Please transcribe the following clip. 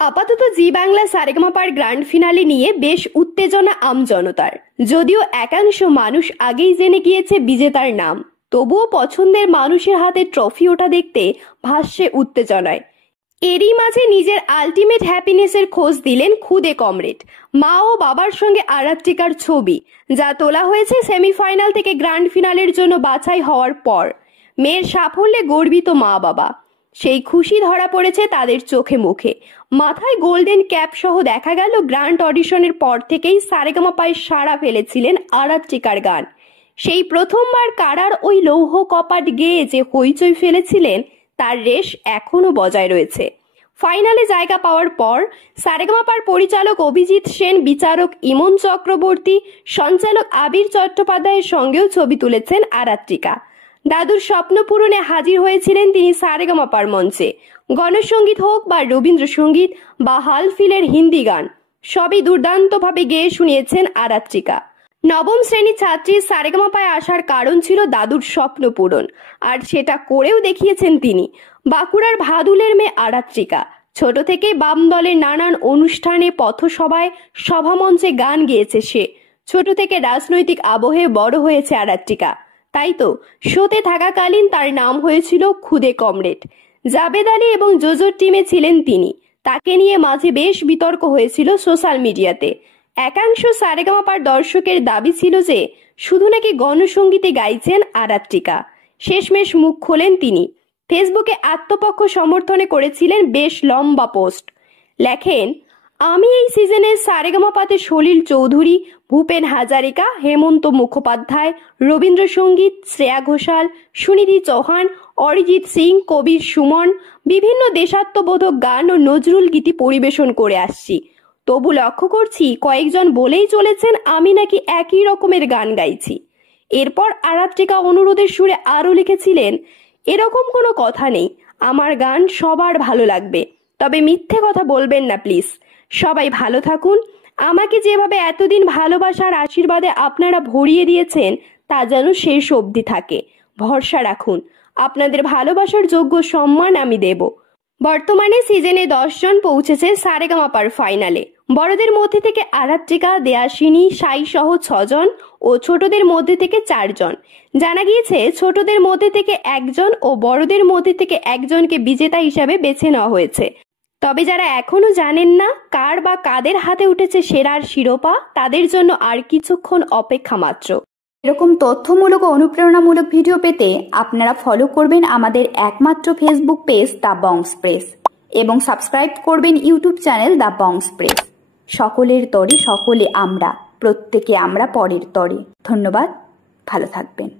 আপাতত জি Bangla সারেগামাপার grand finale নিয়ে বেশ উত্তেজনা আমজনতার। যদিও একাংশ মানুষ আগেই জেনে গিয়েছে বিজেতার নাম, তবুও পছন্দের মানুষের হাতে ট্রফি ওঠা দেখতে ভাসছে উত্তেজনায়। এরই মাঝে নিজের আলটিমেট হ্যাপিনেসের খোঁজ দিলেন খুদে কমরেড। মা ও বাবার সঙ্গে আরাত্রিকার ছবি, যা তোলা হয়েছে সেমিফাইনাল থেকে গ্র্যান্ড ফিনালের জন্য বাছাই হওয়ার পর। মেয়ের সাফল্যে গর্বিত মা বাবা, সেই খুশি ধরা পড়েছে তাদের চোখে মুখে। মাথায় গোল্ডেন ক্যাপ সহ দেখা গেল গ্র্যান্ড অডিশনের পর থেকেই সারেগামাপায় সাড়া ফেলেছিলেন আরাত্রিকার গান। সেই প্রথমবার কারার ওই লৌহ কপাট গেয়ে যে হইচই ফেলেছিলেন, তার রেশ এখনো বজায় রয়েছে। ফাইনালে জায়গা পাওয়ার পর সারেগামাপার পরিচালক অভিজিৎ সেন, বিচারক ইমন চক্রবর্তী, সঞ্চালক আবির চট্টোপাধ্যায়ের সঙ্গেও ছবি তুলেছেন আরাত্রিকা। দাদুর স্বপ্ন পূরণে হাজির হয়েছিলেন তিনি সারেগামাপার মঞ্চে। গণসঙ্গীত হোক বা রবীন্দ্রসঙ্গীত বা হালফিলের হিন্দি গান, সবই দুর্দান্তভাবে গেয়ে শুনিয়েছেন আরাত্রিকা। নবম শ্রেণীর ছাত্রী সারেগামাপায় আসার কারণ ছিল দাদুর স্বপ্ন পূরণ, আর সেটা করেও দেখিয়েছেন তিনি। বাঁকুড়ার ভাদুলের মেয়ে আরাত্রিকা ছোট থেকে বাম দলের নানান অনুষ্ঠানে, পথসভায়, সভামঞ্চে গান গেয়েছে সে। ছোট থেকে রাজনৈতিক আবহে বড় হয়েছে আরাত্রিকা, তাই তো শোতে থাকাকালীন তার নাম হয়েছিল খুদে কমরেড। জাবেদ আলী এবং জোজোর টিমে ছিলেন তিনি। তাকে নিয়ে মাঝে বেশ বিতর্ক হয়েছিল সোশ্যাল মিডিয়াতে। একাংশ সারেগামাপার দর্শকের দাবি ছিল যে শুধু নাকি গণসঙ্গীতে গাইছেন আরাত্রিকা। শেষমেশ মুখ খোলেন তিনি। ফেসবুকে আত্মপক্ষ সমর্থনে করেছিলেন বেশ লম্বা পোস্ট। লেখেন, আমি এই সিজনের সারেগামাপাতে সলিল চৌধুরী, ভূপেন হাজারিকা, হেমন্ত মুখোপাধ্যায়, রবীন্দ্রসঙ্গীত, শ্রেয়া ঘোষাল, সুনিধি চৌহান, অরিজিৎ সিং, কবির সুমন, বিভিন্ন দেশাত্মবোধক গান ও নজরুল গীতি পরিবেশন করে আসছি। তবু লক্ষ্য করছি কয়েকজন বলেই চলেছেন আমি নাকি একই রকমের গান গাইছি। এরপর আরাত্রিকা অনুরোধের সুরে আরও লিখেছিলেন, এরকম কোনো কথা নেই, আমার গান সবার ভালো লাগবে, তবে মিথ্যে কথা বলবেন না প্লিজ। সবাই ভালো থাকুন। আমাকে যেভাবে এতদিন ভালোবাসার আশীর্বাদে আপনারা ভরিয়ে দিয়েছেন, তা যেন শেষ অবধি থাকে। ভরসা রাখুন, আপনাদের ভালোবাসার যোগ্য সম্মান আমি দেব। বর্তমানে সিজনে 10 জন পৌঁছেছে সারেগামাপার ফাইনালে। বড়দের মধ্যে থেকে আরাত্রিকা, দেয়াসিনী, সাই সহ 6 জন ও ছোটদের মধ্যে থেকে 4 জন। জানা গিয়েছে ছোটদের মধ্যে থেকে 1 জন ও বড়দের মধ্যে থেকে 1 জনকে বিজেতা হিসাবে বেছে নেওয়া হয়েছে। তবে যারা এখনো জানেন না কার বা কাদের হাতে উঠেছে সেরার শিরোপা, তাদের জন্য আর কিছুক্ষণ অপেক্ষা মাত্র। এরকম তথ্যমূলক ও অনুপ্রেরণামূলক ভিডিও পেতে আপনারা ফলো করবেন আমাদের একমাত্র ফেসবুক পেজ দ্য বংস প্রেস এবং সাবস্ক্রাইব করবেন ইউটিউব চ্যানেল দ্য বংস প্রেস। সকলের তরে সকলে আমরা, প্রত্যেকে আমরা পরের তরে। ধন্যবাদ, ভালো থাকবেন।